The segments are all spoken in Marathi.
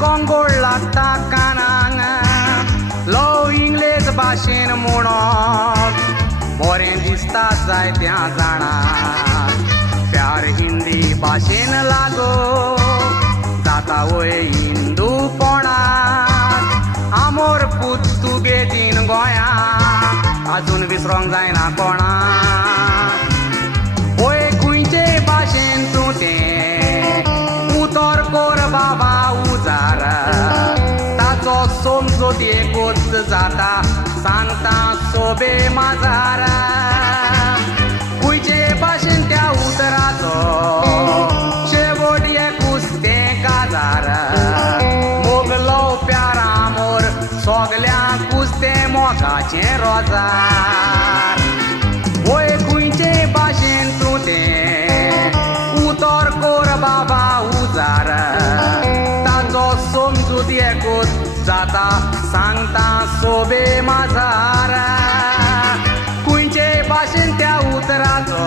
गोंगोळ लागता कानांक लव इंग्लीश भाशेन म्हणप बरें दिसता जायत्या जाणांक प्यार हिंदी भाशेन लागो जाता वय हिंदूपणाक आमोर पुर्तुगेजीन गोंयांत आजून विसरोंक जायना कोणाक वय खंयचे भाशेन तूं तें उतर कोर बाबा उजार ताचो समजोत एकूच जाता सांगता सोबे माजार खंयचे भाशेन त्या उतराचो शेवट एकूच तें काजार मोगलो प्यार आमोर सोगल्यांकूच तें मोगाचें रोजार वय खंयचे भाशेन तूं तें उतर कोर बाबा उजार ताचो समजूत एकूच जाता सांगता सोबे माजार खंयचे भाशेन त्या उतराचो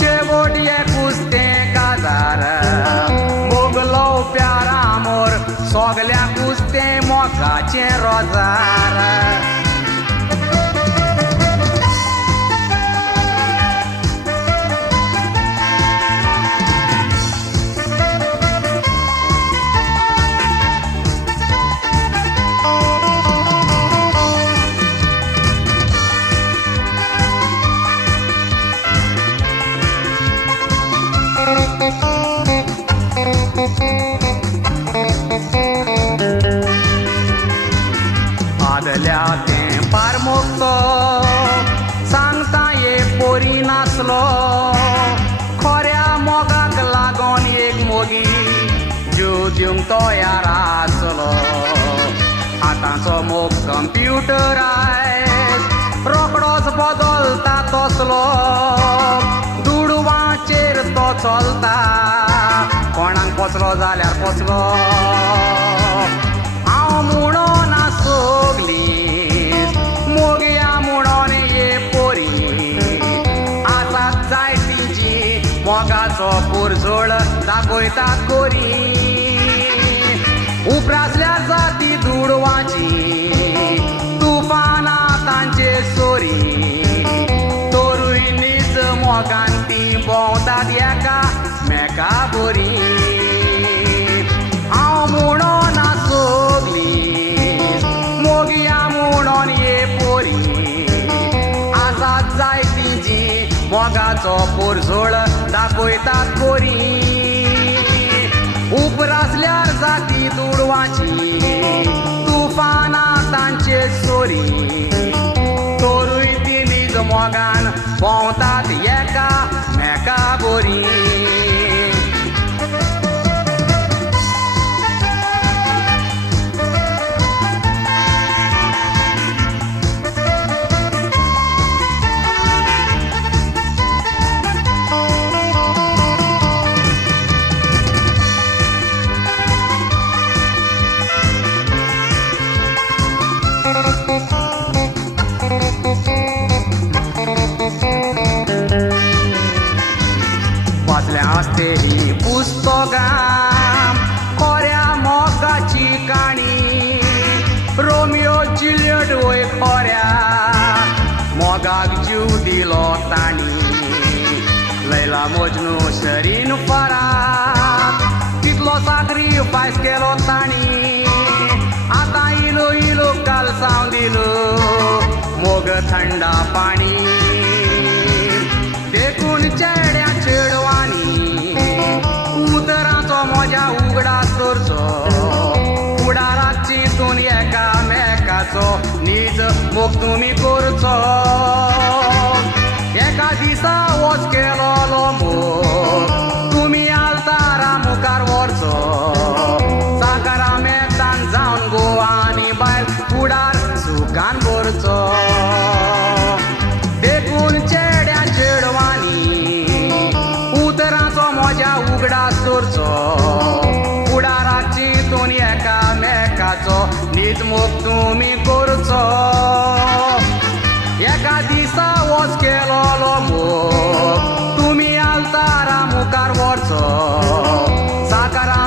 शेवट एकूच तें काजार मोगलो प्यार आमोर सोगल्यांकूच तें मोगाचें रोजार आदल्या तेंपार मोगतो सांगता ये पोरी नासलो खऱ्या मोगाक लागोन एक मोगी जीव दिवंक तयार आसलो आतांचो मोग कंप्युटरायज रोखडोच बदलता तसलो दुडवांचेर तो चलता कोणाक पोचलो जाल्यार पोचलो हांव म्हणोन सोगलीं मोगया म्हणोन ये पोरी आतां जाय तिची मोगाचो पुरजोळ दाखयता कोरी उपरासल्यार जाती दुडवांची तुफानां तांचे सोरी तोरूय नीज मोगान ती भोंवतात एका मेका बोरी हांव म्हणोन सोगलीं मोगया म्हणोन ये पोरी आसात जाय तिची मोगाचो पुरजोळ दाखयतात कोरी उपरासल्यार जाती दुडवांची तुफानां तांचे सोरी तोरूय ती नीज मोगान भोंवतात एका मेका बोरी वाचल्या आसते ही पुस्तकां खऱ्या मोगाची काणी रोमियो जुलियट वय खऱ्या मोगाक जीव दिलो ताणी लैला मजनू शरीन फराक कितलो सॅक्रिफायस केलो ताणी आतां इलो इलो काल सावन दिलो मोग थंडा पाणी देखून चेड्या चेडवांनी उतराचो मोज्या उगडा करचो फुडाराक चिंतून एकामेकाचो नीज मोग तुमी करचो एका दिसा वच केलोलो मोग तुमी आल्तारा मुखार व्हरचो साकारा मेतान जावन गोवानी भायर फुडार सुखान भरचो देखून चेड्या चेडवांनी उतराचो मोज्या उगडा करचो फुडाराक चिंतून एकामेकाचो नीज मोग तुमी करचो एका दिसा वच केलोलो मोग तुमी आल्तारा मुखार व्हरचो साकारा